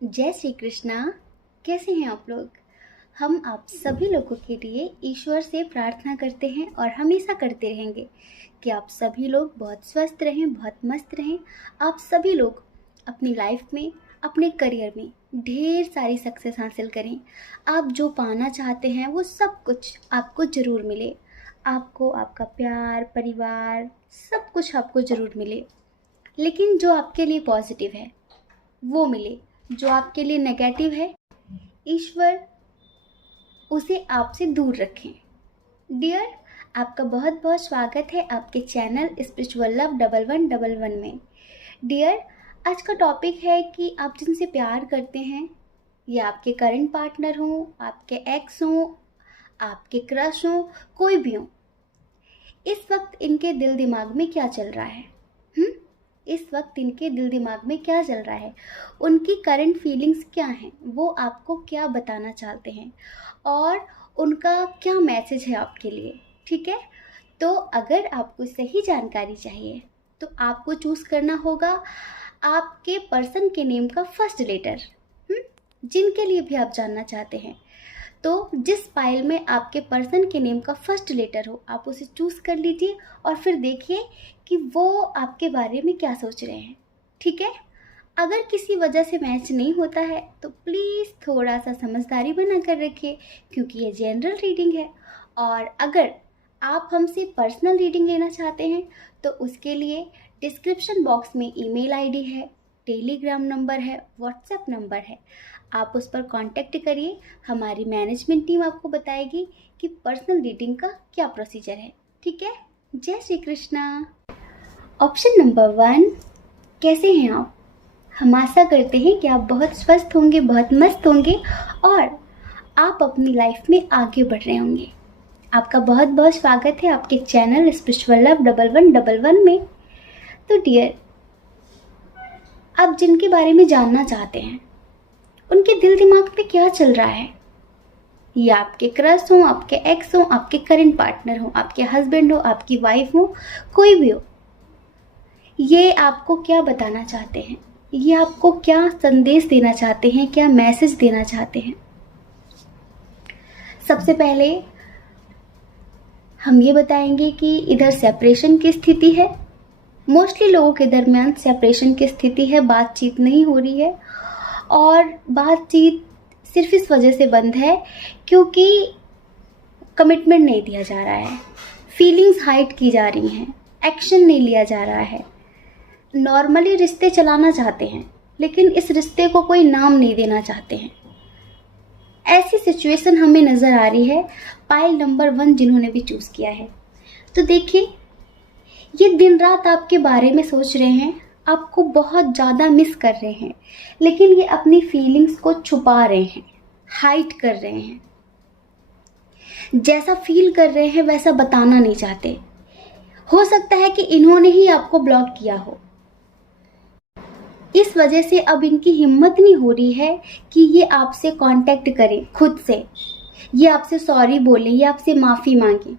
जय श्री कृष्णा। कैसे हैं आप लोग? हम आप सभी लोगों के लिए ईश्वर से प्रार्थना करते हैं और हमेशा करते रहेंगे कि आप सभी लोग बहुत स्वस्थ रहें, बहुत मस्त रहें। आप सभी लोग अपनी लाइफ में, अपने करियर में ढेर सारी सक्सेस हासिल करें। आप जो पाना चाहते हैं वो सब कुछ आपको ज़रूर मिले। आपको आपका प्यार, परिवार, सब कुछ आपको ज़रूर मिले। लेकिन जो आपके लिए पॉजिटिव है वो मिले, जो आपके लिए नेगेटिव है ईश्वर उसे आपसे दूर रखें। डियर, आपका बहुत बहुत स्वागत है आपके चैनल स्पिरिचुअल लव 1111 में। डियर, आज का टॉपिक है कि आप जिनसे प्यार करते हैं, या आपके करंट पार्टनर हों, आपके एक्स हों, आपके क्रश हों, कोई भी हो, इस वक्त इनके दिल दिमाग में क्या चल रहा है? इस वक्त इनके दिल दिमाग में क्या चल रहा है? उनकी करंट फीलिंग्स क्या हैं? वो आपको क्या बताना चाहते हैं और उनका क्या मैसेज है आपके लिए? ठीक है, तो अगर आपको सही जानकारी चाहिए तो आपको चूज़ करना होगा आपके पर्सन के नेम का फर्स्ट लेटर, जिनके लिए भी आप जानना चाहते हैं। तो जिस फाइल में आपके पर्सन के नेम का फर्स्ट लेटर हो, आप उसे चूज़ कर लीजिए और फिर देखिए कि वो आपके बारे में क्या सोच रहे हैं। ठीक है, अगर किसी वजह से मैच नहीं होता है तो प्लीज़ थोड़ा सा समझदारी बना कर रखिए, क्योंकि ये जनरल रीडिंग है। और अगर आप हमसे पर्सनल रीडिंग लेना चाहते हैं तो उसके लिए डिस्क्रिप्शन बॉक्स में ईमेल आईडी है, टेलीग्राम नंबर है, व्हाट्सएप नंबर है। आप उस पर कांटेक्ट करिए। हमारी मैनेजमेंट टीम आपको बताएगी कि पर्सनल रीडिंग का क्या प्रोसीजर है। ठीक है, जय श्री कृष्णा। ऑप्शन नंबर 1, कैसे हैं आप? हम आशा करते हैं कि आप बहुत स्वस्थ होंगे, बहुत मस्त होंगे और आप अपनी लाइफ में आगे बढ़ रहे होंगे। आपका बहुत बहुत स्वागत है आपके चैनल स्पिरिचुअल लव 1111 में। तो डियर, आप जिनके बारे में जानना चाहते हैं उनके दिल दिमाग में क्या चल रहा है? ये आपके क्रश हो, आपके एक्स हो, आपके करंट पार्टनर हो, आपके हस्बैंड हो, आपकी वाइफ हो, कोई भी हो, ये आपको क्या बताना चाहते हैं? ये आपको क्या संदेश देना चाहते हैं, क्या मैसेज देना चाहते हैं? सबसे पहले हम ये बताएंगे कि इधर सेपरेशन की स्थिति है। मोस्टली लोगों के दरमियान सेपरेशन की स्थिति है, बातचीत नहीं हो रही है और बातचीत सिर्फ इस वजह से बंद है क्योंकि कमिटमेंट नहीं दिया जा रहा है, फीलिंग्स हाइड की जा रही हैं, एक्शन नहीं लिया जा रहा है। नॉर्मली रिश्ते चलाना चाहते हैं लेकिन इस रिश्ते को कोई नाम नहीं देना चाहते हैं। ऐसी सिचुएशन हमें नज़र आ रही है पाइल नंबर 1 जिन्होंने भी चूज़ किया है। तो देखिए, ये दिन रात आपके बारे में सोच रहे हैं, आपको बहुत ज़्यादा मिस कर रहे हैं, लेकिन ये अपनी फीलिंग्स को छुपा रहे हैं, हाइड कर रहे हैं। जैसा फील कर रहे हैं वैसा बताना नहीं चाहते। हो सकता है कि इन्होंने ही आपको ब्लॉक किया हो। इस वजह से अब इनकी हिम्मत नहीं हो रही है कि ये आपसे कांटेक्ट करें खुद से, ये आपसे सॉरी बोलें, ये आपसे माफ़ी मांगे।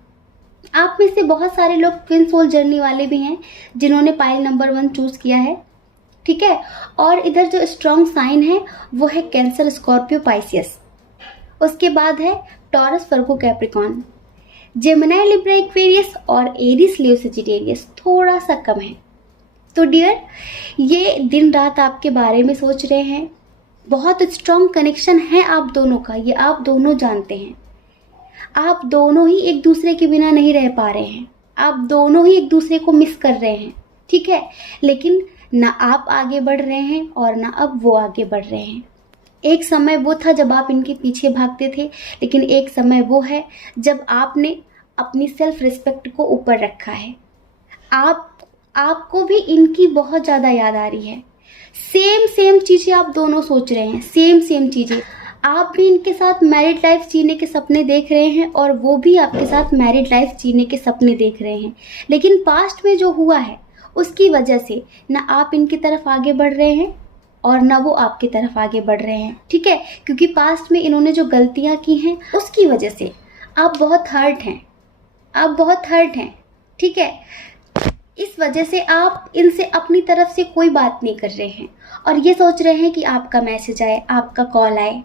आप में से बहुत सारे लोग ट्विन सोल जर्नी वाले भी हैं जिन्होंने पाइल नंबर 1 चूज़ किया है। ठीक है, और इधर जो स्ट्रॉन्ग साइन है वो है कैंसर, स्कॉर्पियो, पाइसियस। उसके बाद है टॉरस, वर्गो, कैप्रिकॉर्न। जेमिनी, लिब्रा, एक्वेरियस और एरीज, लियो, सजिटेरियस थोड़ा सा कम है। तो डियर, ये दिन रात आपके बारे में सोच रहे हैं। बहुत स्ट्रॉन्ग कनेक्शन है आप दोनों का, ये आप दोनों जानते हैं। आप दोनों ही एक दूसरे के बिना नहीं रह पा रहे हैं, आप दोनों ही एक दूसरे को मिस कर रहे हैं। ठीक है, लेकिन ना आप आगे बढ़ रहे हैं और ना अब वो आगे बढ़ रहे हैं। एक समय वो था जब आप इनके पीछे भागते थे, लेकिन एक समय वो है जब आपने अपनी सेल्फ रिस्पेक्ट को ऊपर रखा है। आपको भी इनकी बहुत ज़्यादा याद आ रही है। सेम चीज़ें आप दोनों सोच रहे हैं, सेम चीज़ें। आप भी इनके साथ मैरिड लाइफ जीने के सपने देख रहे हैं और वो भी आपके साथ मैरिड लाइफ जीने के सपने देख रहे हैं, लेकिन पास्ट में जो हुआ है उसकी वजह से ना आप इनकी तरफ आगे बढ़ रहे हैं और ना वो आपकी तरफ आगे बढ़ रहे हैं। ठीक है, क्योंकि पास्ट में इन्होंने जो गलतियां की हैं उसकी वजह से आप बहुत हर्ट हैं, आप बहुत हर्ट हैं। ठीक है, इस वजह से आप इनसे अपनी तरफ से कोई बात नहीं कर रहे हैं और ये सोच रहे हैं कि आपका मैसेज आए, आपका कॉल आए।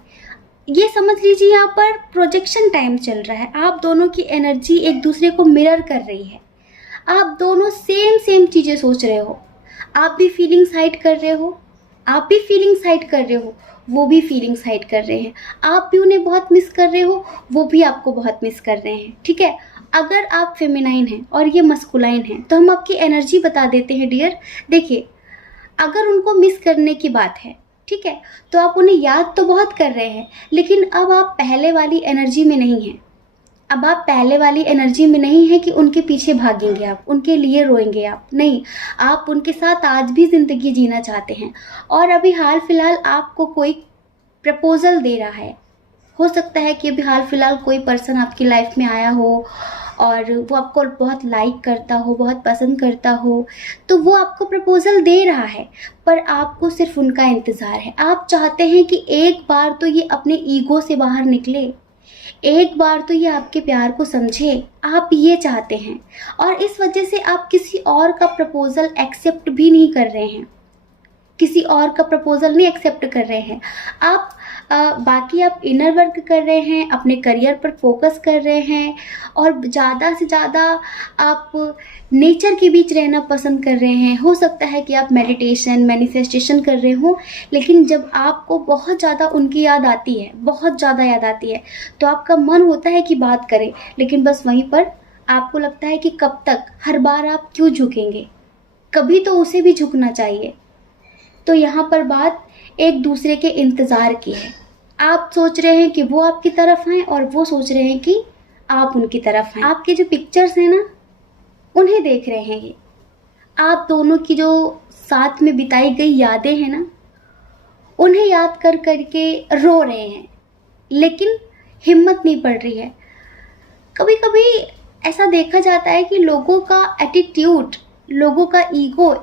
ये समझ लीजिए यहाँ पर प्रोजेक्शन टाइम चल रहा है। आप दोनों की एनर्जी एक दूसरे को मिरर कर रही है। आप दोनों सेम चीज़ें सोच रहे हो। आप भी फीलिंग्स हाइड कर रहे हो, आप भी फीलिंग्स हाइड कर रहे हो, वो भी फीलिंग्स हाइड कर रहे हैं। आप भी उन्हें बहुत मिस कर रहे हो, वो भी आपको बहुत मिस कर रहे हैं। ठीक है, अगर आप फेमिनाइन हैं और ये मस्कुलाइन हैं तो हम आपकी एनर्जी बता देते हैं डियर। देखिए, अगर उनको मिस करने की बात है, ठीक है, तो आप उन्हें याद तो बहुत कर रहे हैं, लेकिन अब आप पहले वाली एनर्जी में नहीं हैं। अब आप पहले वाली एनर्जी में नहीं है कि उनके पीछे भागेंगे आप, उनके लिए रोएंगे आप, नहीं। आप उनके साथ आज भी ज़िंदगी जीना चाहते हैं और अभी हाल फिलहाल आपको कोई प्रपोजल दे रहा है। हो सकता है कि अभी हाल फिलहाल कोई पर्सन आपकी लाइफ में आया हो और वो आपको बहुत लाइक करता हो, बहुत पसंद करता हो, तो वो आपको प्रपोजल दे रहा है, पर आपको सिर्फ उनका इंतज़ार है। आप चाहते हैं कि एक बार तो ये अपने ईगो से बाहर निकले, एक बार तो ये आपके प्यार को समझे, आप ये चाहते हैं। और इस वजह से आप किसी और का प्रपोजल एक्सेप्ट भी नहीं कर रहे हैं, किसी और का प्रपोजल नहीं एक्सेप्ट कर रहे हैं आप। बाकी आप इनर वर्क कर रहे हैं, अपने करियर पर फोकस कर रहे हैं और ज़्यादा से ज़्यादा आप नेचर के बीच रहना पसंद कर रहे हैं। हो सकता है कि आप मेडिटेशन, मैनिफेस्टेशन कर रहे हो, लेकिन जब आपको बहुत ज़्यादा उनकी याद आती है, बहुत ज़्यादा याद आती है, तो आपका मन होता है कि बात करें, लेकिन बस वहीं पर आपको लगता है कि कब तक, हर बार आप क्यों झुकेंगे, कभी तो उसे भी झुकना चाहिए। तो यहाँ पर बात एक दूसरे के इंतज़ार की है। आप सोच रहे हैं कि वो आपकी तरफ आएँ और वो सोच रहे हैं कि आप उनकी तरफ आएँ। आपके जो पिक्चर्स हैं ना, उन्हें देख रहे हैं ये। आप दोनों की जो साथ में बिताई गई यादें हैं ना, उन्हें याद कर करके रो रहे हैं, लेकिन हिम्मत नहीं पड़ रही है। कभी कभी ऐसा देखा जाता है कि लोगों का एटीट्यूड, लोगों का ईगो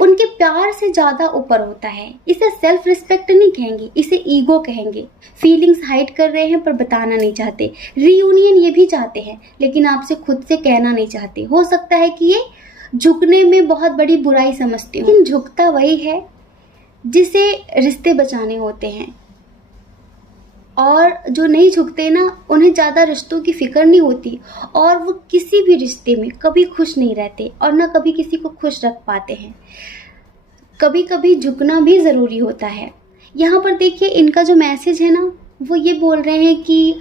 उनके प्यार से ज़्यादा ऊपर होता है। इसे सेल्फ रिस्पेक्ट नहीं कहेंगे, इसे ईगो कहेंगे। फीलिंग्स हाइड कर रहे हैं पर बताना नहीं चाहते। रीयूनियन ये भी चाहते हैं, लेकिन आपसे खुद से कहना नहीं चाहते। हो सकता है कि ये झुकने में बहुत बड़ी बुराई समझते हो, लेकिन झुकता वही है जिसे रिश्ते बचाने होते हैं। और जो नहीं झुकते ना, उन्हें ज़्यादा रिश्तों की फिक्र नहीं होती और वो किसी भी रिश्ते में कभी खुश नहीं रहते और ना कभी किसी को खुश रख पाते हैं। कभी कभी झुकना भी ज़रूरी होता है। यहाँ पर देखिए, इनका जो मैसेज है ना, वो ये बोल रहे हैं कि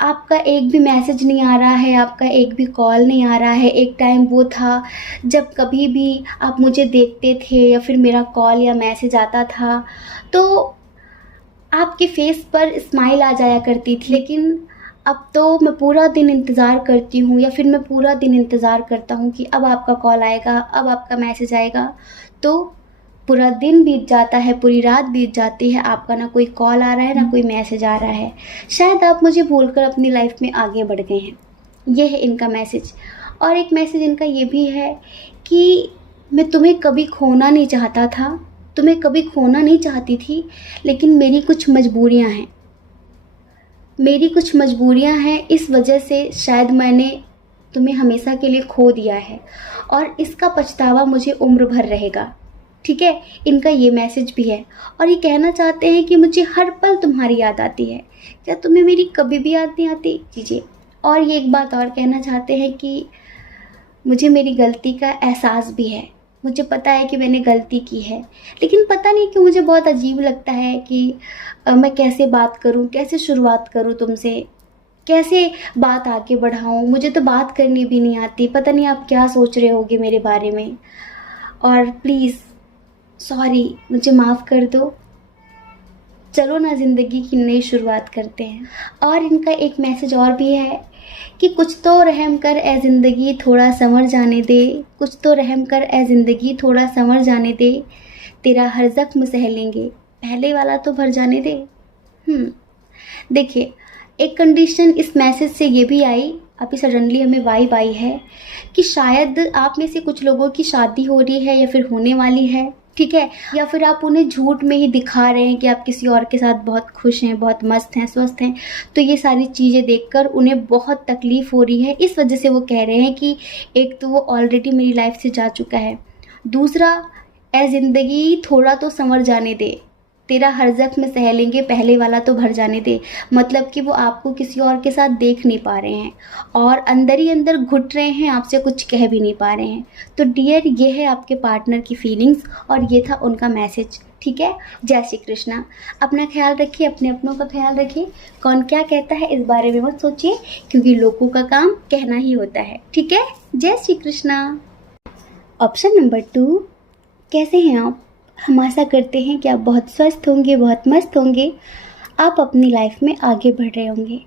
आपका एक भी मैसेज नहीं आ रहा है, आपका एक भी कॉल नहीं आ रहा है। एक टाइम वो था जब कभी भी आप मुझे देखते थे या फिर मेरा कॉल या मैसेज आता था तो आपके फेस पर स्माइल आ जाया करती थी, लेकिन अब तो मैं पूरा दिन इंतज़ार करती हूँ या फिर मैं पूरा दिन इंतज़ार करता हूँ कि अब आपका कॉल आएगा, अब आपका मैसेज आएगा। तो पूरा दिन बीत जाता है, पूरी रात बीत जाती है, आपका ना कोई कॉल आ रहा है, ना कोई मैसेज आ रहा है। शायद आप मुझे भूलकर अपनी लाइफ में आगे बढ़ गए हैं। ये है इनका मैसेज। और एक मैसेज इनका ये भी है कि मैं तुम्हें कभी खोना नहीं चाहता था, तुम्हें कभी खोना नहीं चाहती थी, लेकिन मेरी कुछ मजबूरियां हैं, मेरी कुछ मजबूरियां हैं, इस वजह से शायद मैंने तुम्हें हमेशा के लिए खो दिया है और इसका पछतावा मुझे उम्र भर रहेगा। ठीक है, इनका ये मैसेज भी है और ये कहना चाहते हैं कि मुझे हर पल तुम्हारी याद आती है। क्या तुम्हें मेरी कभी भी याद नहीं आती? कीजिए। और ये एक बात और कहना चाहते हैं कि मुझे मेरी गलती का एहसास भी है, मुझे पता है कि मैंने गलती की है, लेकिन पता नहीं क्यों मुझे बहुत अजीब लगता है कि मैं कैसे बात करूं, कैसे शुरुआत करूं तुमसे, कैसे बात आगे बढ़ाऊं। मुझे तो बात करनी भी नहीं आती, पता नहीं आप क्या सोच रहे होगे मेरे बारे में। और प्लीज़ सॉरी, मुझे माफ़ कर दो। चलो ना, ज़िंदगी की नई शुरुआत करते हैं। और इनका एक मैसेज और भी है कि कुछ तो रहम कर ए ज़िंदगी थोड़ा संवर जाने दे, कुछ तो रहम कर ए ज़िंदगी थोड़ा संवर जाने दे, तेरा हर ज़ख्म सह लेंगे, पहले वाला तो भर जाने दे। देखिए, एक कंडीशन इस मैसेज से ये भी आई, अभी सडनली हमें वाइब आई है कि शायद आप में से कुछ लोगों की शादी हो रही है या फिर होने वाली है, ठीक है, या फिर आप उन्हें झूठ में ही दिखा रहे हैं कि आप किसी और के साथ बहुत खुश हैं, बहुत मस्त हैं, स्वस्थ हैं। तो ये सारी चीज़ें देखकर उन्हें बहुत तकलीफ़ हो रही है, इस वजह से वो कह रहे हैं कि एक तो वो ऑलरेडी मेरी लाइफ से जा चुका है, दूसरा ए ज़िंदगी थोड़ा तो संवर जाने दे, तेरा हर ज़ख्म सह लेंगे, पहले वाला तो भर जाने दे। मतलब कि वो आपको किसी और के साथ देख नहीं पा रहे हैं और अंदर ही अंदर घुट रहे हैं, आपसे कुछ कह भी नहीं पा रहे हैं। तो डियर, ये है आपके पार्टनर की फीलिंग्स और ये था उनका मैसेज। ठीक है, जय श्री कृष्णा। अपना ख्याल रखिए, अपने अपनों का ख्याल रखिए। कौन क्या कहता है इस बारे में मत सोचिए, क्योंकि लोगों का काम कहना ही होता है। ठीक है, जय श्री कृष्णा। ऑप्शन नंबर 2, कैसे हैं आप? हम आशा करते हैं कि आप बहुत स्वस्थ होंगे, बहुत मस्त होंगे, आप अपनी लाइफ में आगे बढ़ रहे होंगे।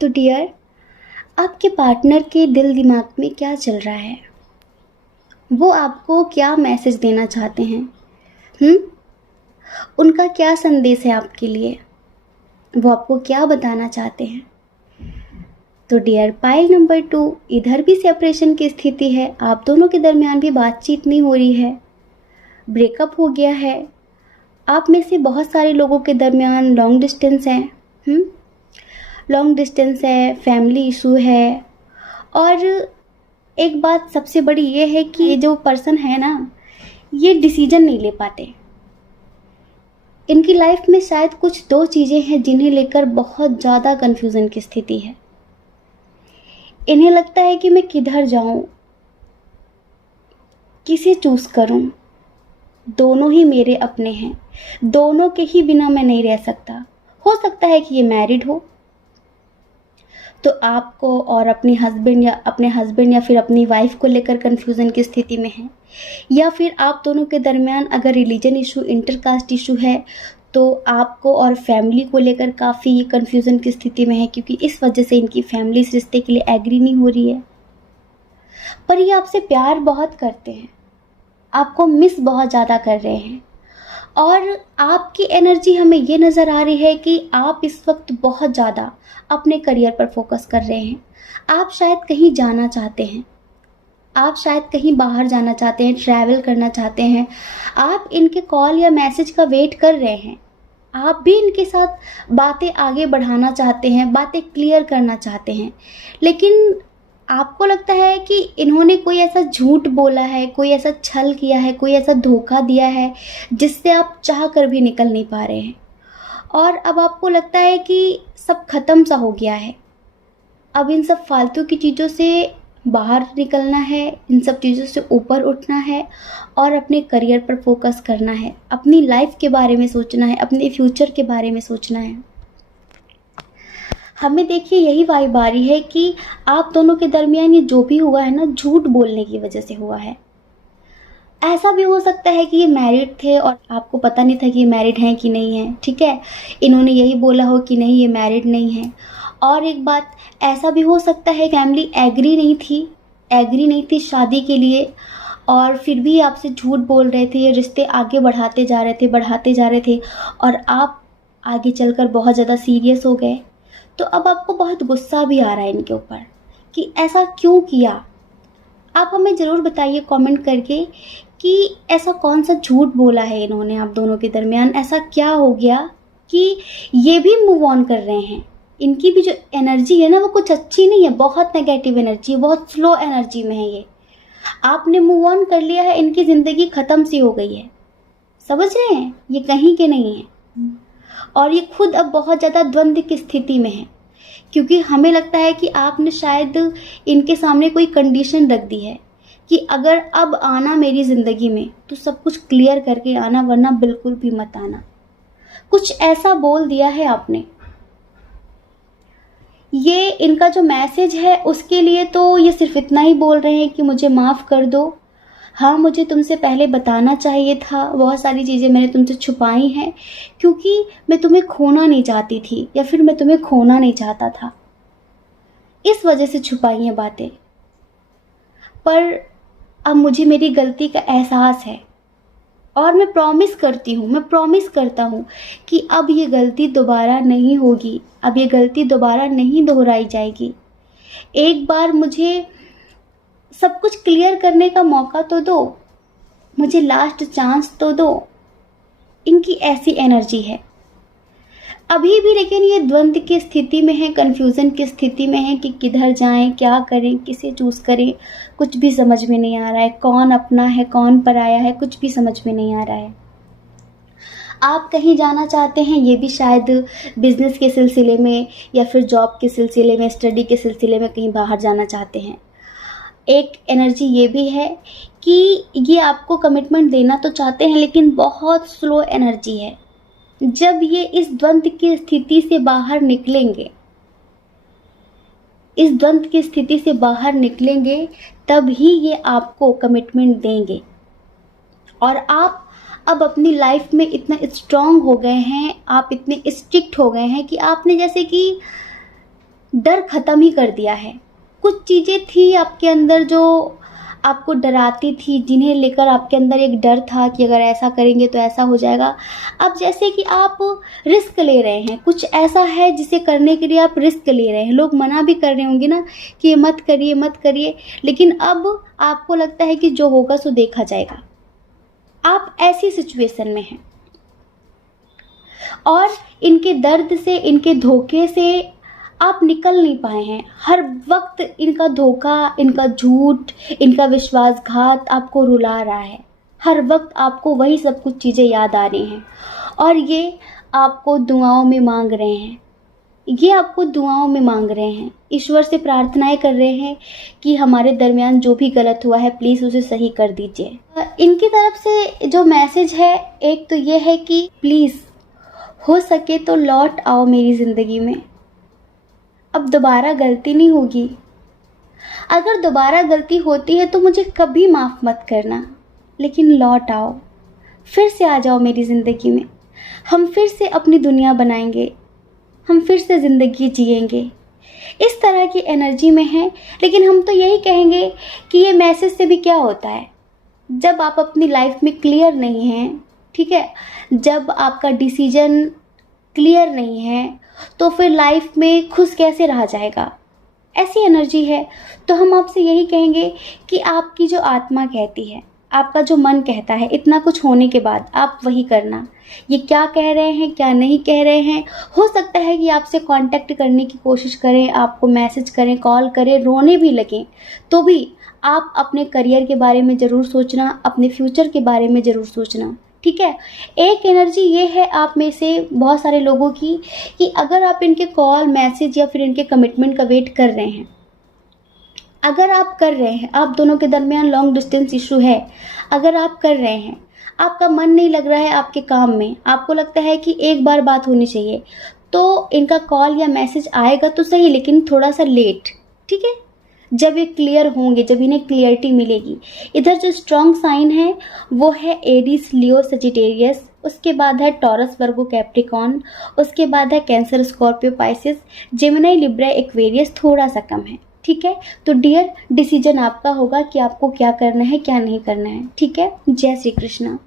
तो डियर, आपके पार्टनर के दिल दिमाग में क्या चल रहा है? वो आपको क्या मैसेज देना चाहते हैं? उनका क्या संदेश है आपके लिए? वो आपको क्या बताना चाहते हैं? तो डियर पाइल नंबर 2, इधर भी सेपरेशन की स्थिति है, आप दोनों के दरमियान भी बातचीत नहीं हो रही है, ब्रेकअप हो गया है। आप में से बहुत सारे लोगों के दरमियान लॉन्ग डिस्टेंस है, लॉन्ग डिस्टेंस है, फैमिली इशू है। और एक बात सबसे बड़ी ये है कि ये जो पर्सन है ना, ये डिसीजन नहीं ले पाते। इनकी लाइफ में शायद कुछ 2 चीज़ें हैं जिन्हें लेकर बहुत ज़्यादा कन्फ्यूज़न की स्थिति है। इन्हें लगता है कि मैं किधर जाऊं, किसे चूज़ करूं, दोनों ही मेरे अपने हैं, दोनों के ही बिना मैं नहीं रह सकता। हो सकता है कि ये मैरिड हो, तो आपको और अपने हस्बैंड या फिर अपनी वाइफ को लेकर कन्फ्यूज़न की स्थिति में है, या फिर आप दोनों के दरमियान अगर रिलीजन इशू, इंटरकास्ट इशू है, तो आपको और फैमिली को लेकर काफ़ी कन्फ्यूज़न की स्थिति में है, क्योंकि इस वजह से इनकी फैमिली इस रिश्ते के लिए एग्री नहीं हो रही है। पर ये आपसे प्यार बहुत करते हैं, आपको मिस बहुत ज़्यादा कर रहे हैं, और आपकी एनर्जी हमें ये नज़र आ रही है कि आप इस वक्त बहुत ज़्यादा अपने करियर पर फोकस कर रहे हैं। आप शायद कहीं जाना चाहते हैं, आप शायद कहीं बाहर जाना चाहते हैं, ट्रैवल करना चाहते हैं। आप इनके कॉल या मैसेज का वेट कर रहे हैं, आप भी इनके साथ बातें आगे बढ़ाना चाहते हैं, बातें क्लियर करना चाहते हैं, लेकिन आपको लगता है कि इन्होंने कोई ऐसा झूठ बोला है, कोई ऐसा छल किया है, कोई ऐसा धोखा दिया है जिससे आप चाह कर भी निकल नहीं पा रहे हैं। और अब आपको लगता है कि सब खत्म सा हो गया है, अब इन सब फालतू की चीज़ों से बाहर निकलना है, इन सब चीज़ों से ऊपर उठना है और अपने करियर पर फोकस करना है, अपनी लाइफ के बारे में सोचना है, अपने फ्यूचर के बारे में सोचना है। हमें देखिए यही वाइब आ रही है कि आप दोनों के दरमियान ये जो भी हुआ है ना, झूठ बोलने की वजह से हुआ है। ऐसा भी हो सकता है कि ये मैरिड थे और आपको पता नहीं था कि ये मैरिड हैं कि नहीं है। ठीक है, इन्होंने यही बोला हो कि नहीं ये मैरिड नहीं है। और एक बात ऐसा भी हो सकता है फैमिली एग्री नहीं थी शादी के लिए, और फिर भी आपसे झूठ बोल रहे थे, ये रिश्ते आगे बढ़ाते जा रहे थे और आप आगे चलकर बहुत ज़्यादा सीरियस हो गए। तो अब आपको बहुत गुस्सा भी आ रहा है इनके ऊपर कि ऐसा क्यों किया। आप हमें ज़रूर बताइए कमेंट करके कि ऐसा कौन सा झूठ बोला है इन्होंने आप दोनों के दरमियान, ऐसा क्या हो गया कि ये भी मूव ऑन कर रहे हैं। इनकी भी जो एनर्जी है ना, वो कुछ अच्छी नहीं है, बहुत नेगेटिव एनर्जी है, बहुत स्लो एनर्जी में है ये। आपने मूव ऑन कर लिया है, इनकी ज़िंदगी ख़त्म सी हो गई है, समझ रहे हैं, ये कहीं के नहीं है। और ये खुद अब बहुत ज़्यादा द्वंद्व की स्थिति में है, क्योंकि हमें लगता है कि आपने शायद इनके सामने कोई कंडीशन रख दी है कि अगर अब आना मेरी ज़िंदगी में तो सब कुछ क्लियर करके आना, वरना बिल्कुल भी मत आना। कुछ ऐसा बोल दिया है आपने। ये इनका जो मैसेज है उसके लिए तो ये सिर्फ इतना ही बोल रहे हैं कि मुझे माफ़ कर दो, हाँ मुझे तुमसे पहले बताना चाहिए था, बहुत सारी चीज़ें मैंने तुमसे छुपाई हैं क्योंकि मैं तुम्हें खोना नहीं चाहती थी, या फिर मैं तुम्हें खोना नहीं चाहता था, इस वजह से छुपाई हैं बातें। पर अब मुझे मेरी गलती का एहसास है और मैं प्रॉमिस करता हूँ कि अब ये गलती दोबारा नहीं होगी, अब ये गलती दोबारा नहीं दोहराई जाएगी। एक बार मुझे सब कुछ क्लियर करने का मौका तो दो, मुझे लास्ट चांस तो दो। इनकी ऐसी एनर्जी है अभी भी, लेकिन ये द्वंद्व की स्थिति में है, कंफ्यूजन की स्थिति में है कि किधर जाएं, क्या करें, किसे चूज करें, कुछ भी समझ में नहीं आ रहा है। कौन अपना है, कौन पराया है, कुछ भी समझ में नहीं आ रहा है। आप कहीं जाना चाहते हैं, ये भी शायद बिजनेस के सिलसिले में या फिर जॉब के सिलसिले में, स्टडी के सिलसिले में कहीं बाहर जाना चाहते हैं। एक एनर्जी ये भी है कि ये आपको कमिटमेंट देना तो चाहते हैं, लेकिन बहुत स्लो एनर्जी है। जब ये इस द्वंद्व की स्थिति से बाहर निकलेंगे, इस द्वंद्व की स्थिति से बाहर निकलेंगे, तब ही ये आपको कमिटमेंट देंगे। और आप अब अपनी लाइफ में इतना स्ट्रांग हो गए हैं, आप इतने स्ट्रिक्ट हो गए हैं कि आपने जैसे कि डर खत्म ही कर दिया है। कुछ चीज़ें थी आपके अंदर जो आपको डराती थी, जिन्हें लेकर आपके अंदर एक डर था कि अगर ऐसा करेंगे तो ऐसा हो जाएगा। अब जैसे कि आप रिस्क ले रहे हैं, कुछ ऐसा है जिसे करने के लिए आप रिस्क ले रहे हैं। लोग मना भी कर रहे होंगे ना कि ये मत करिए मत करिए, लेकिन अब आपको लगता है कि जो होगा सो देखा जाएगा। आप ऐसी सिचुएशन में हैं और इनके दर्द से, इनके धोखे से आप निकल नहीं पाए हैं। हर वक्त इनका धोखा, इनका झूठ, इनका विश्वासघात आपको रुला रहा है। हर वक्त आपको वही सब कुछ चीज़ें याद आ रही हैं और ये आपको दुआओं में मांग रहे हैं। ये आपको दुआओं में मांग रहे हैं, ईश्वर से प्रार्थनाएं कर रहे हैं कि हमारे दरमियान जो भी गलत हुआ है प्लीज़ उसे सही कर दीजिए। इनकी तरफ से जो मैसेज है, एक तो ये है कि प्लीज़ हो सके तो लौट आओ मेरी ज़िंदगी में। अब दोबारा गलती नहीं होगी। अगर दोबारा गलती होती है तो मुझे कभी माफ़ मत करना, लेकिन लौट आओ, फिर से आ जाओ मेरी ज़िंदगी में। हम फिर से अपनी दुनिया बनाएंगे, हम फिर से ज़िंदगी जिएंगे। इस तरह की एनर्जी में है। लेकिन हम तो यही कहेंगे कि ये मैसेज से भी क्या होता है, जब आप अपनी लाइफ में क्लियर नहीं हैं, ठीक है, जब आपका डिसीजन क्लियर नहीं है, तो फिर लाइफ में खुश कैसे रहा जाएगा। ऐसी एनर्जी है। तो हम आपसे यही कहेंगे कि आपकी जो आत्मा कहती है, आपका जो मन कहता है, इतना कुछ होने के बाद आप वही करना। ये क्या कह रहे हैं, क्या नहीं कह रहे हैं, हो सकता है कि आपसे कांटेक्ट करने की कोशिश करें, आपको मैसेज करें, कॉल करें, रोने भी लगें, तो भी आप अपने करियर के बारे में ज़रूर सोचना, अपने फ्यूचर के बारे में ज़रूर सोचना, ठीक है। एक एनर्जी ये है आप में से बहुत सारे लोगों की कि अगर आप इनके कॉल, मैसेज या फिर इनके कमिटमेंट का वेट कर रहे हैं, अगर आप कर रहे हैं, आप दोनों के दरमियान लॉन्ग डिस्टेंस इशू है, अगर आप कर रहे हैं, आपका मन नहीं लग रहा है आपके काम में, आपको लगता है कि एक बार बात होनी चाहिए, तो इनका कॉल या मैसेज आएगा तो सही, लेकिन थोड़ा सा लेट, ठीक है। जब ये क्लियर होंगे, जब इन्हें क्लियरिटी मिलेगी। इधर जो स्ट्रॉन्ग साइन है वो है एरीज, लियो, सजिटेरियस, उसके बाद है टॉरस, वर्गो, कैप्रिकॉन, उसके बाद है cancer, Scorpio, Pisces, Gemini, Libra, Aquarius थोड़ा सा कम है, ठीक है। तो डियर, डिसीजन आपका होगा कि आपको क्या करना है, क्या नहीं करना है, ठीक है। जय श्री कृष्णा।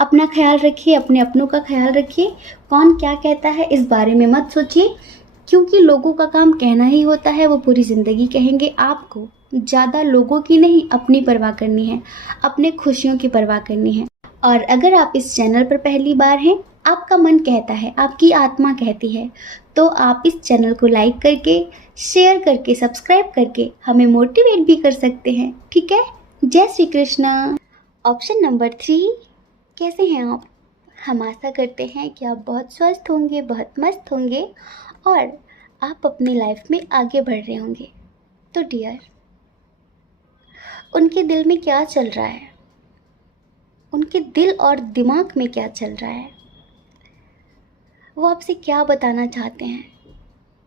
अपना ख्याल रखिए, अपने अपनों का ख्याल रखिए। कौन क्या कहता है इस बारे में मत सोचिए, क्योंकि लोगों का काम कहना ही होता है, वो पूरी ज़िंदगी कहेंगे। आपको ज़्यादा लोगों की नहीं, अपनी परवाह करनी है, अपने खुशियों की परवाह करनी है। और अगर आप इस चैनल पर पहली बार हैं, आपका मन कहता है, आपकी आत्मा कहती है, तो आप इस चैनल को लाइक करके, शेयर करके, सब्सक्राइब करके हमें मोटिवेट भी कर सकते हैं, ठीक है। जय श्री कृष्णा। ऑप्शन नंबर 3, कैसे हैं आप? हम आशा करते हैं कि आप बहुत स्वस्थ होंगे, बहुत मस्त होंगे और आप अपनी लाइफ में आगे बढ़ रहे होंगे। तो डियर, उनके दिल में क्या चल रहा है, उनके दिल और दिमाग में क्या चल रहा है, वो आपसे क्या बताना चाहते हैं,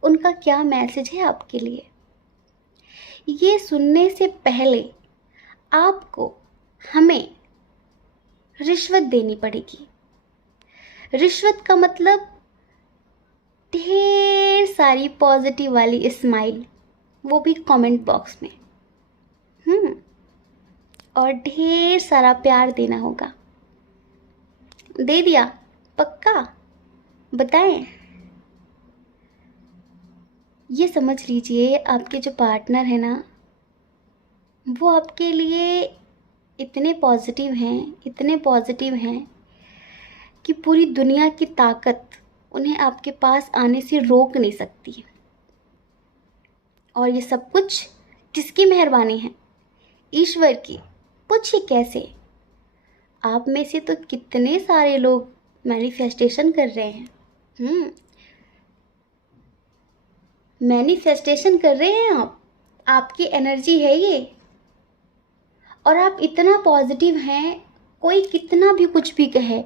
उनका क्या मैसेज है आपके लिए, ये सुनने से पहले आपको हमें रिश्वत देनी पड़ेगी। रिश्वत का मतलब ढेर सारी पॉजिटिव वाली स्माइल, वो भी कमेंट बॉक्स में, और ढेर सारा प्यार देना होगा। दे दिया? पक्का? बताएं। ये समझ लीजिए, आपके जो पार्टनर है ना, वो आपके लिए इतने पॉजिटिव हैं, इतने पॉजिटिव हैं कि पूरी दुनिया की ताकत उन्हें आपके पास आने से रोक नहीं सकती। और ये सब कुछ किसकी मेहरबानी है? ईश्वर की। पूछिए कैसे? आप में से तो कितने सारे लोग मैनिफेस्टेशन कर रहे हैं। मैनिफेस्टेशन कर रहे हैं आप, आपकी एनर्जी है ये। और आप इतना पॉजिटिव हैं, कोई कितना भी कुछ भी कहे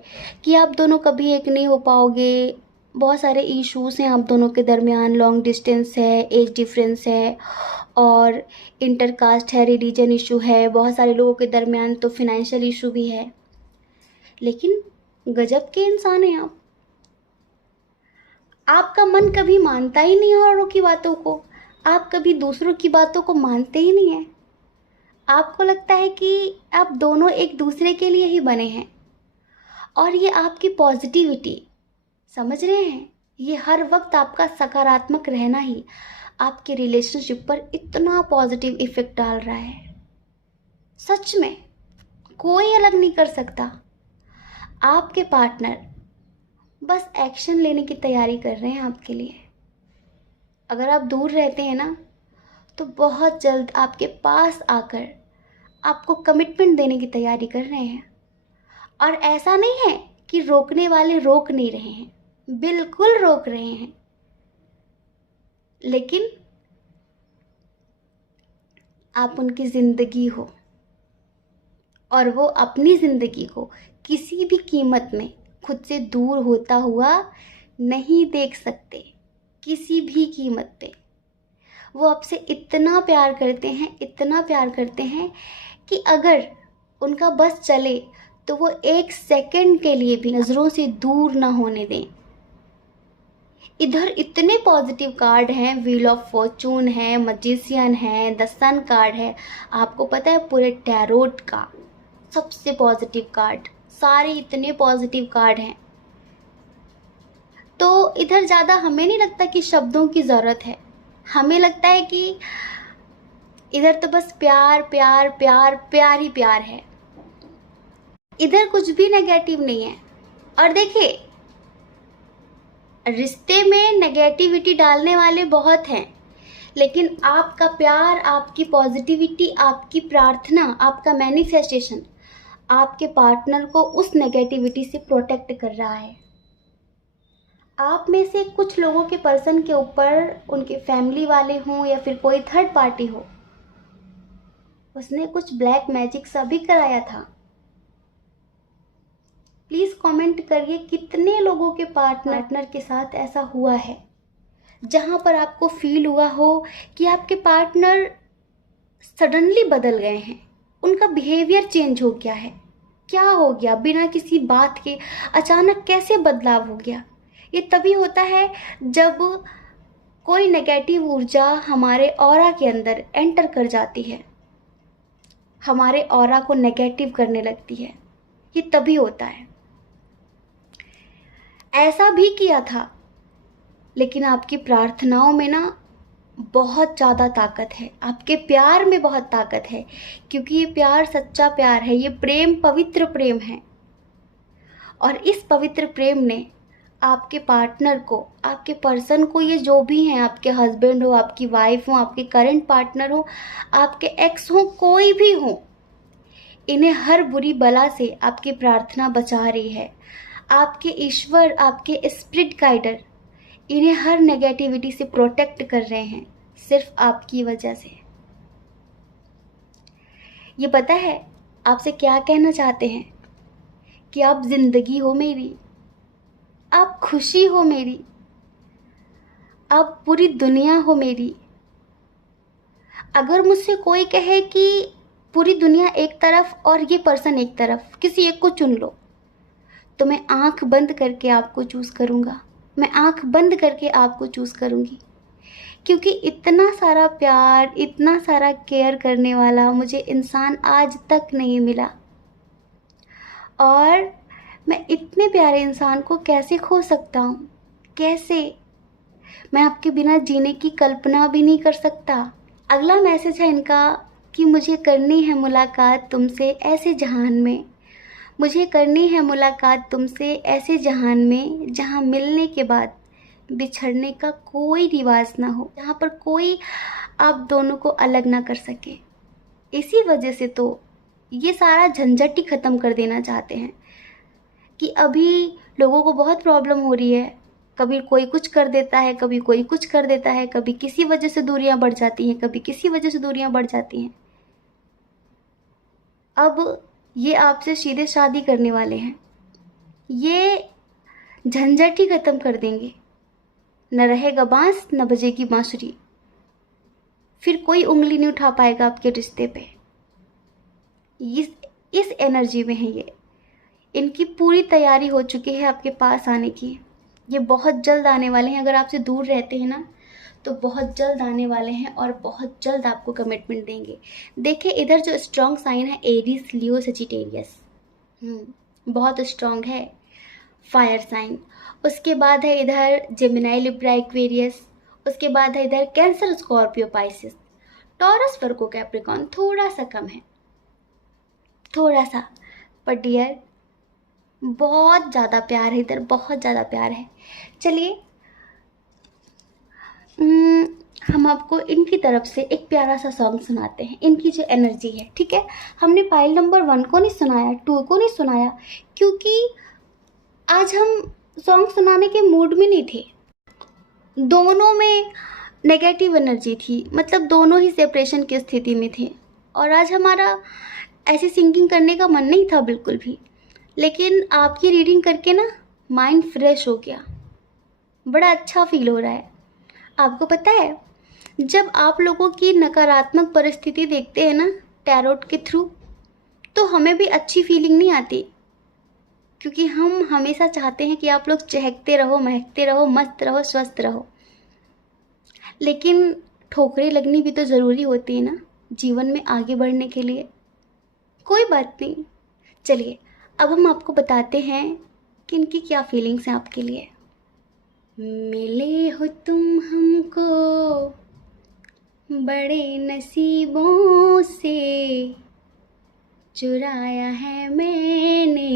कि आप दोनों कभी एक नहीं हो पाओगे, बहुत सारे इश्यूज हैं आप दोनों के दरमियान, लॉन्ग डिस्टेंस है, एज डिफरेंस है, और इंटरकास्ट है, रिलीजन इशू है, बहुत सारे लोगों के दरमियान तो फिनेंशियल इशू भी है। लेकिन गजब के इंसान हैं आप। आपका मन कभी मानता ही नहीं है औरों की बातों को, आप कभी दूसरों की बातों को मानते ही नहीं हैं। आपको लगता है कि आप दोनों एक दूसरे के लिए ही बने हैं। और ये आपकी पॉजिटिविटी, समझ रहे हैं, ये हर वक्त आपका सकारात्मक रहना ही आपके रिलेशनशिप पर इतना पॉजिटिव इफेक्ट डाल रहा है। सच में कोई अलग नहीं कर सकता। आपके पार्टनर बस एक्शन लेने की तैयारी कर रहे हैं आपके लिए। अगर आप दूर रहते हैं ना, तो बहुत जल्द आपके पास आकर आपको कमिटमेंट देने की तैयारी कर रहे हैं। और ऐसा नहीं है कि रोकने वाले रोक नहीं रहे हैं, बिल्कुल रोक रहे हैं। लेकिन आप उनकी ज़िंदगी हो, और वो अपनी ज़िंदगी को किसी भी कीमत में खुद से दूर होता हुआ नहीं देख सकते, किसी भी कीमत पे। वो आपसे इतना प्यार करते हैं, इतना प्यार करते हैं कि अगर उनका बस चले तो वो एक सेकंड के लिए भी नज़रों से दूर ना होने दें। इधर इतने पॉजिटिव कार्ड हैं, व्हील ऑफ फॉर्चून है, मैजिशियन है, द सन कार्ड है। आपको पता है पूरे टैरोट का सबसे पॉजिटिव कार्ड, सारे इतने पॉजिटिव कार्ड हैं। तो इधर ज़्यादा हमें नहीं लगता कि शब्दों की ज़रूरत है। हमें लगता है कि इधर तो बस प्यार प्यार प्यार प्यार ही प्यार है। इधर कुछ भी नेगेटिव नहीं है। और देखिए, रिश्ते में नेगेटिविटी डालने वाले बहुत हैं, लेकिन आपका प्यार, आपकी पॉजिटिविटी, आपकी प्रार्थना, आपका मैनिफेस्टेशन आपके पार्टनर को उस नेगेटिविटी से प्रोटेक्ट कर रहा है। आप में से कुछ लोगों के पर्सन के ऊपर, उनके फैमिली वाले हों या फिर कोई थर्ड पार्टी हो, उसने कुछ ब्लैक मैजिक सा भी कराया था। प्लीज़ कमेंट करिए कितने लोगों के पार्टनर के साथ ऐसा हुआ है जहां पर आपको फील हुआ हो कि आपके पार्टनर सडनली बदल गए हैं, उनका बिहेवियर चेंज हो गया है। क्या हो गया? बिना किसी बात के अचानक कैसे बदलाव हो गया? ये तभी होता है जब कोई नेगेटिव ऊर्जा हमारे ऑरा के अंदर एंटर कर जाती है, हमारे ऑरा को नेगेटिव करने लगती है। ये तभी होता है। ऐसा भी किया था, लेकिन आपकी प्रार्थनाओं में ना बहुत ज़्यादा ताकत है, आपके प्यार में बहुत ताकत है, क्योंकि ये प्यार सच्चा प्यार है, ये प्रेम पवित्र प्रेम है। और इस पवित्र प्रेम ने आपके पार्टनर को, आपके पर्सन को, ये जो भी हैं, आपके हस्बैंड हो, आपकी वाइफ हो, आपके करंट पार्टनर हो, आपके एक्स हो, कोई भी हो, इन्हें हर बुरी बला से आपकी प्रार्थना बचा रही है। आपके ईश्वर, आपके स्पिरिट गाइडर इन्हें हर नेगेटिविटी से प्रोटेक्ट कर रहे हैं, सिर्फ आपकी वजह से। ये पता है आपसे क्या कहना चाहते हैं? कि आप जिंदगी हो मेरी, आप खुशी हो मेरी, आप पूरी दुनिया हो मेरी। अगर मुझसे कोई कहे कि पूरी दुनिया एक तरफ और ये पर्सन एक तरफ, किसी एक को चुन लो, तो मैं आंख बंद करके आपको चूज करूँगा, मैं आंख बंद करके आपको चूज करूँगी। क्योंकि इतना सारा प्यार, इतना सारा केयर करने वाला मुझे इंसान आज तक नहीं मिला। और मैं इतने प्यारे इंसान को कैसे खो सकता हूँ? कैसे? मैं आपके बिना जीने की कल्पना भी नहीं कर सकता। अगला मैसेज है इनका, कि मुझे करनी है मुलाकात तुमसे ऐसे जहान में, मुझे करनी है मुलाकात तुमसे ऐसे जहान में जहाँ मिलने के बाद बिछड़ने का कोई रिवाज ना हो, जहाँ पर कोई आप दोनों को अलग ना कर सके। इसी वजह से तो ये सारा झंझट ही ख़त्म कर देना चाहते हैं कि अभी लोगों को बहुत प्रॉब्लम हो रही है। कभी कोई कुछ कर देता है, कभी कोई कुछ कर देता है, कभी किसी वजह से दूरियां बढ़ जाती हैं, कभी किसी वजह से दूरियां बढ़ जाती हैं। अब ये आपसे सीधे शादी करने वाले हैं, ये झंझट ही ख़त्म कर देंगे। न रहेगा बांस न बजेगी बांसुरी, फिर कोई उंगली नहीं उठा पाएगा आपके रिश्ते पे। इस एनर्जी में है ये, इनकी पूरी तैयारी हो चुकी है आपके पास आने की। ये बहुत जल्द आने वाले हैं। अगर आपसे दूर रहते हैं ना तो बहुत जल्द आने वाले हैं और बहुत जल्द आपको कमिटमेंट देंगे। देखिए इधर जो स्ट्रॉन्ग साइन है एरीज, लियो, सजिटेरियस, बहुत स्ट्रॉन्ग है फायर साइन। उसके बाद है इधर जेमिनाई, लिब्रा, एक्वेरियस। उसके बाद है इधर कैंसर, स्कॉर्पियो, पाइसिस। टॉरस, वर्गो, कैप्रिकॉर्न थोड़ा सा कम है, थोड़ा सा, पर डियर बहुत ज़्यादा प्यार है इधर, बहुत ज़्यादा प्यार है। चलिए हम आपको इनकी तरफ से एक प्यारा सा सॉन्ग सुनाते हैं, इनकी जो एनर्जी है, ठीक है। हमने पाइल नंबर 1 को नहीं सुनाया, 2 को नहीं सुनाया, क्योंकि आज हम सॉन्ग सुनाने के मूड में नहीं थे। दोनों में नेगेटिव एनर्जी थी, मतलब दोनों ही सेपरेशन की स्थिति में थे, और आज हमारा ऐसी सिंगिंग करने का मन नहीं था बिल्कुल भी। लेकिन आपकी रीडिंग करके ना माइंड फ्रेश हो गया, बड़ा अच्छा फील हो रहा है। आपको पता है जब आप लोगों की नकारात्मक परिस्थिति देखते हैं ना टैरोट के थ्रू, तो हमें भी अच्छी फीलिंग नहीं आती, क्योंकि हम हमेशा चाहते हैं कि आप लोग चहकते रहो, महकते रहो, मस्त रहो, स्वस्थ रहो। लेकिन ठोकरें लगनी भी तो ज़रूरी होती है ना जीवन में आगे बढ़ने के लिए। कोई बात नहीं, चलिए अब हम आपको बताते हैं कि इनकी क्या फीलिंग्स हैं आपके लिए। मिले हो तुम हमको बड़े नसीबों से, चुराया है मैंने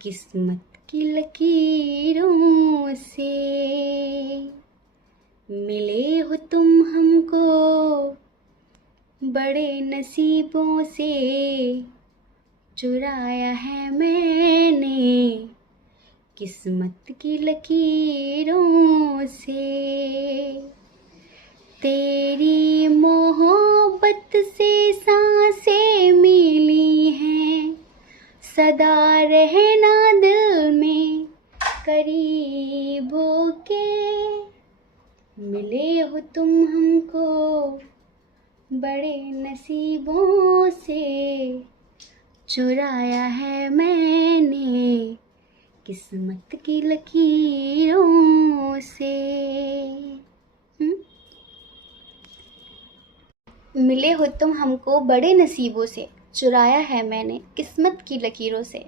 किस्मत की लकीरों से। मिले हो तुम हमको बड़े नसीबों से, चुराया है मैंने किस्मत की लकीरों से। तेरी मोहब्बत से सांसें मिली हैं, सदा रहना दिल में करीब होके। मिले हो तुम हमको बड़े नसीबों से, चुराया है मैंने किस्मत की लकीरों से। मिले हो तुम हमको बड़े नसीबों से, चुराया है मैंने किस्मत की लकीरों से।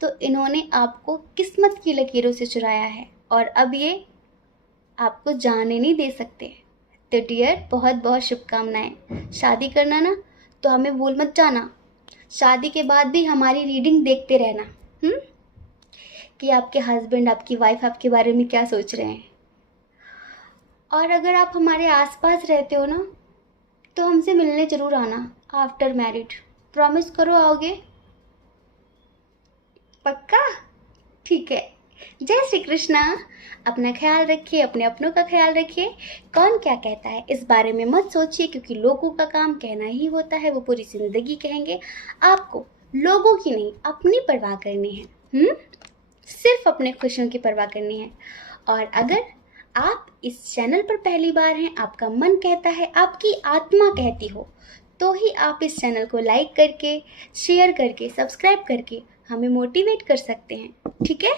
तो इन्होंने आपको किस्मत की लकीरों से चुराया है, और अब ये आपको जाने नहीं दे सकते। तो डियर बहुत बहुत शुभकामनाएं। शादी करना ना तो हमें भूल मत जाना। शादी के बाद भी हमारी रीडिंग देखते रहना, कि आपके हस्बैंड, आपकी वाइफ आपके बारे में क्या सोच रहे हैं। और अगर आप हमारे आसपास रहते हो ना तो हमसे मिलने ज़रूर आना आफ्टर मैरिड। प्रॉमिस करो आओगे? पक्का? ठीक है। जय श्री कृष्णा। अपना ख्याल रखिए, अपने अपनों का ख्याल रखिए। कौन क्या कहता है इस बारे में मत सोचिए, क्योंकि लोगों का काम कहना ही होता है, वो पूरी जिंदगी कहेंगे। आपको लोगों की नहीं अपनी परवाह करनी है, सिर्फ अपने खुशियों की परवाह करनी है। और अगर आप इस चैनल पर पहली बार हैं, आपका मन कहता है, आपकी आत्मा कहती हो, तो ही आप इस चैनल को लाइक करके, शेयर करके, सब्सक्राइब करके हमें मोटिवेट कर सकते हैं, ठीक है।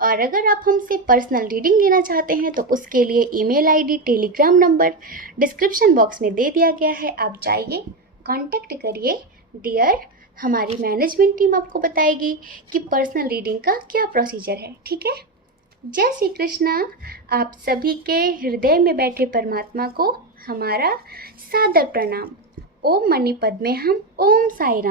और अगर आप हमसे पर्सनल रीडिंग लेना चाहते हैं तो उसके लिए email ID, Telegram number description box में दे दिया गया है। आप जाइए, कांटेक्ट करिए। डियर, हमारी मैनेजमेंट टीम आपको बताएगी कि पर्सनल रीडिंग का क्या प्रोसीजर है, ठीक है। जय श्री कृष्णा। आप सभी के हृदय में बैठे परमात्मा को हमारा सादर प्रणाम। ओम मणि पद्मे हम, ओम साई राम।